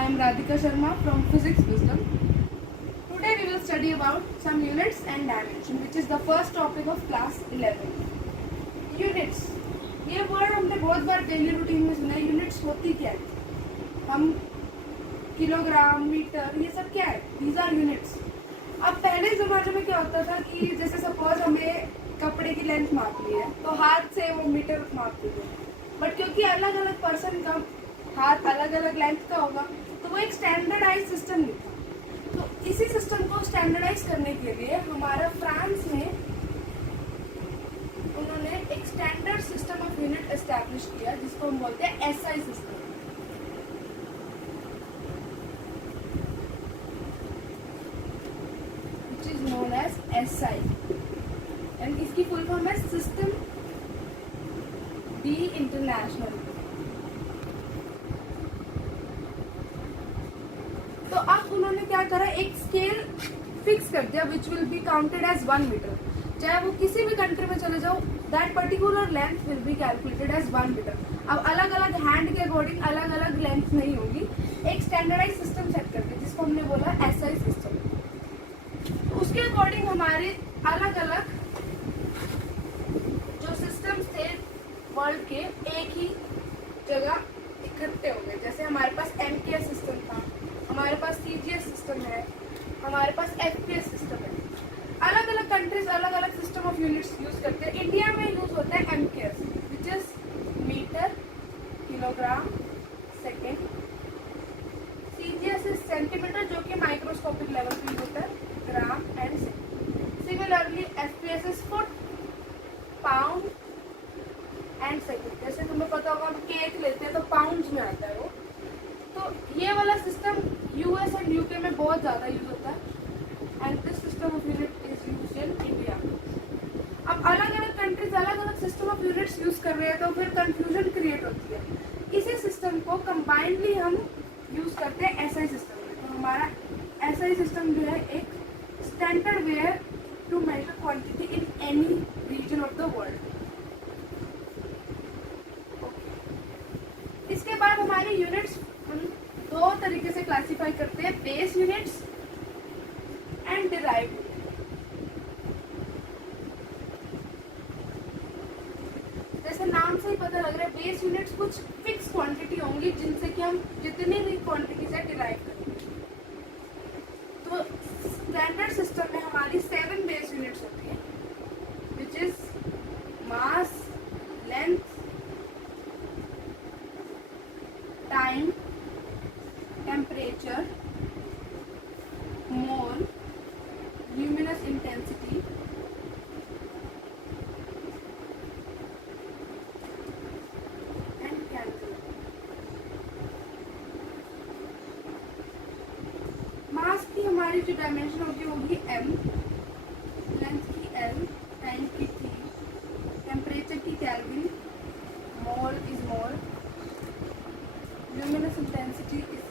I am Radhika Sharma from Physics Wisdom. Today we will study about some units and dimension, which is the first topic of class 11. Units. ये word हमने बहुत बार daily routine में सुना है. Units होती क्या है? हम किलोग्राम, मीटर, ये सब क्या है? These are units. अब पहले ज़माने में क्या होता था कि जैसे सपोज हमें कपड़े की लेंथ मापनी है तो हाथ से वो मीटर मापते थे. बट क्योंकि अलग अलग पर्सन का हाथ अलग अलग लेंथ का होगा तो वो एक स्टैंडर्डाइज सिस्टम नहीं था. तो इसी सिस्टम को स्टैंडर्डाइज करने के लिए हमारा फ्रांस में उन्होंने एक standard system of unit establish किया जिसको हम बोलते हैं SI system. Which is known as SI and इसकी फुल फॉर्म है सिस्टम डी इंटरनेशनल. तो अब उन्होंने क्या करा, एक स्केल फिक्स कर दिया which will be counted as 1 metre. चाहे वो किसी भी कंट्री में चले जाओ, that particular length will be calculated as 1 metre. अब अलग अलग हैंड के अकॉर्डिंग अलग अलग लेंथ नहीं होगी. एक स्टैंडर्डाइज सिस्टम सेट कर दिया जिसको हमने बोला एसआई सिस्टम. उसके अकॉर्डिंग हमारे अलग अलग जो सिस्टम्स थे वर्ल्ड के एक ही जगह इकट्ठे हो गए. जैसे हमारे पास एमकेएस सिस्टम था, हमारे पास सीजीएस सिस्टम है, हमारे पास एफपीएस सिस्टम है. अलग अलग कंट्रीज अलग अलग सिस्टम ऑफ यूनिट्स यूज करते हैं. इंडिया में यूज होता है MKS which is metre, kilogram, second. CGS is centimetre जो कि माइक्रोस्कोपिक लेवल पे यूज होता है, gram and second. Similarly FPS is foot, pound and second. जैसे तुम्हें पता होगा हम केक लेते हैं तो पाउंड्स में आता है वो. तो ये वाला सिस्टम यूएस एंड यूके में बहुत ज़्यादा यूज होता है and this system of unit is used in India. अब अलग अलग कंट्रीज अलग अलग सिस्टम ऑफ यूनिट्स यूज कर रहे हैं तो फिर कंफ्यूजन क्रिएट होती है. इसी सिस्टम को कंबाइंडली हम यूज करते हैं एसआई सिस्टम में. तो हमारा एसआई सिस्टम जो है एक स्टैंडर्ड वे है to measure quantity in any region of the world. इसके बाद हमारी यूनिट्स हम दो तरीके से क्लासिफाई करते हैं, बेस यूनिट्स एंड डिराइव्ड. जैसे नाम से ही पता लग रहा है बेस यूनिट्स कुछ फिक्स क्वांटिटी होंगी जिनसे कि हम जितनी भी क्वांटिटी से डिराइव करेंगे. तो स्टैंडर्ड सिस्टम में हमारी 7 बेस यूनिट्स होती है which is mass, length, time, temperature, mole, luminous intensity, and calorie. मास की हमारी जो डायमेंशन होगी m, लेंथ की l, टाइम की t, टेम्परेचर की kelvin, mole is mole, luminous intensity is